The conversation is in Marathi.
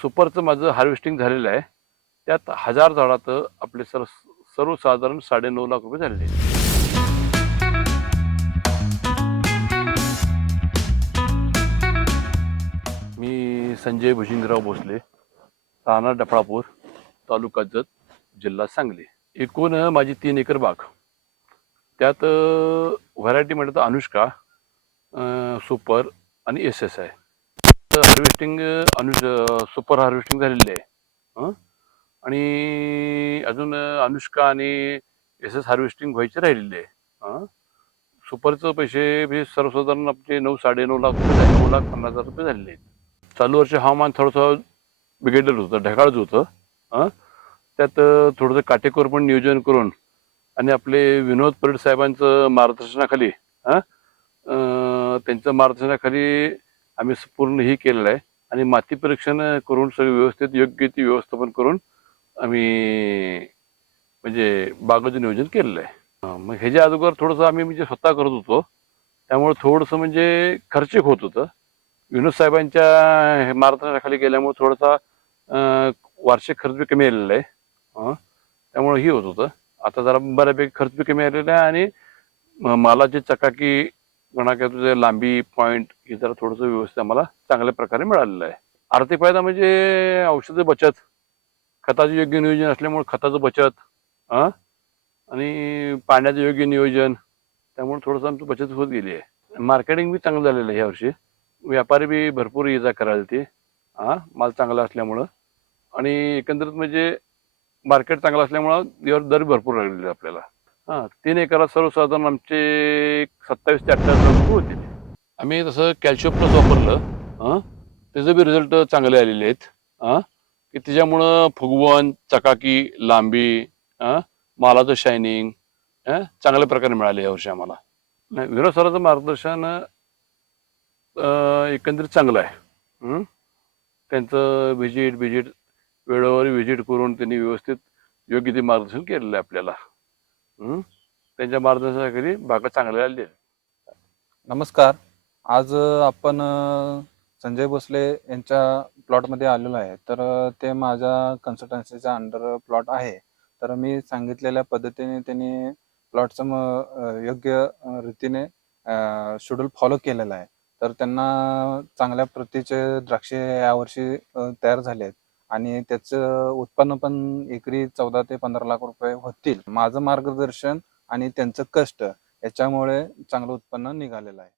सुपरचं माझं हार्वेस्टिंग झालेलं आहे. त्यात हजार झाडात आपले सर सर्वसाधारण साडेनऊ लाख रुपये झालेले आहेत. मी संजय भुजिंगराव भोसले राहणार डफळापूर तालुका जत जिल्हा सांगली. एकूण माझी तीन एकर बाग. त्यात व्हरायटी म्हटलं तर अनुष्का सुपर आणि एस एस आहे हार्वेस्टिंग अनु सुपर हार्वेस्टिंग झालेली आहे. हं? आणि अजून अनुष्का आणि एस एस हार्वेस्टिंग व्हायचे राहिलेले आहे. सुपरचं पैसे म्हणजे सर्वसाधारण आपले नऊ साडेनऊ लाख रुपये नऊ लाख पन्नास हजार रुपये झालेले आहेत. चालू वर्ष हवामान थोडंसं बिघडलेलं होतं ढगाळच होतं. हां? त्यात थोडंसं काटेकोर पण नियोजन करून आणि आपले विनोद परेड साहेबांचं मार्गदर्शनाखाली हां? त्यांच्या मार्गदर्शनाखाली आम्ही पूर्ण हे केलेलं आहे. आणि माती परीक्षण करून सगळं व्यवस्थित योग्य ती व्यवस्थापन करून आम्ही म्हणजे बागेचं नियोजन केलेलं आहे. मग ह्याच्या अगोदर थोडंसं आम्ही म्हणजे स्वतः करत होतो. त्यामुळे थोडंसं म्हणजे खर्चिक होत होतं. विनोद साहेबांच्या हे मार्गदर्शनाखाली गेल्यामुळे थोडासा वार्षिक खर्च बी कमी आलेला आहे. त्यामुळे हे होत होतं. आता जरा बऱ्यापैकी खर्च बी कमी आलेला आहे आणि म- मालाची चकाकी म्हणा किंवा तुझे लांबी पॉईंट हे जरा थोडंसं व्यवस्थित आम्हाला चांगल्या प्रकारे मिळालेलं आहे. आर्थिक फायदा म्हणजे औषध बचत. खताचं योग्य नियोजन असल्यामुळे खताचं बचत अं? आणि पाण्याचं योग्य नियोजन. त्यामुळे थोडंसं आमची बचत होत गेली आहे. मार्केटिंग बी चांगलं झालेलं आहे यावर्षी व्यापारी बी भरपूर ये जा करायला ते हा माल चांगला असल्यामुळं. आणि एकंदरीत म्हणजे मार्केट चांगलं असल्यामुळं यावर दर भरपूर लागलेले आपल्याला. हा तीन एकरात सर्वसाधारण आमचे सत्तावीस ते अठ्ठावीस लाख रुपये होते. आम्ही तसं कॅल्शियम प्लस वापरलं. हां? त्याचे बी रिझल्ट चांगले आलेले आहेत. हां? की त्याच्यामुळं फुगवण चकाकी लांबी हां? मालाचं शायनिंग चांगल्या प्रकारे मिळाले यावर्षी आम्हाला. नाही विनोद सरांचं मार्गदर्शन एकंदरीत चांगलं आहे. हं? त्यांचं व्हिजिट व्हिजिट वेळोवर व्हिजिट करून त्यांनी व्यवस्थित योग्य ते मार्गदर्शन केलेलं आहे आपल्याला? त्यांच्या मार्गदर्शनाखाली बागा चांगल्या आली नमस्कार. आज आपण संजय भोसले यांच्या प्लॉटमध्ये आलेलो आहे. तर ते माझ्या कन्सल्टन्सीचा अंडर प्लॉट आहे. तर मी सांगितलेल्या पद्धतीने त्यांनी प्लॉटचं योग्य रीतीने शेड्यूल फॉलो केलेलं आहे. तर त्यांना चांगल्या प्रतीचे द्राक्षे यावर्षी तयार झाले आहेत. आणि त्याचं उत्पन्न पण एकरी चौदा ते पंधरा लाख रुपये होतील. माझं मार्गदर्शन आणि त्यांचं कष्ट याच्यामुळे चांगलं उत्पन्न निघालेलं आहे.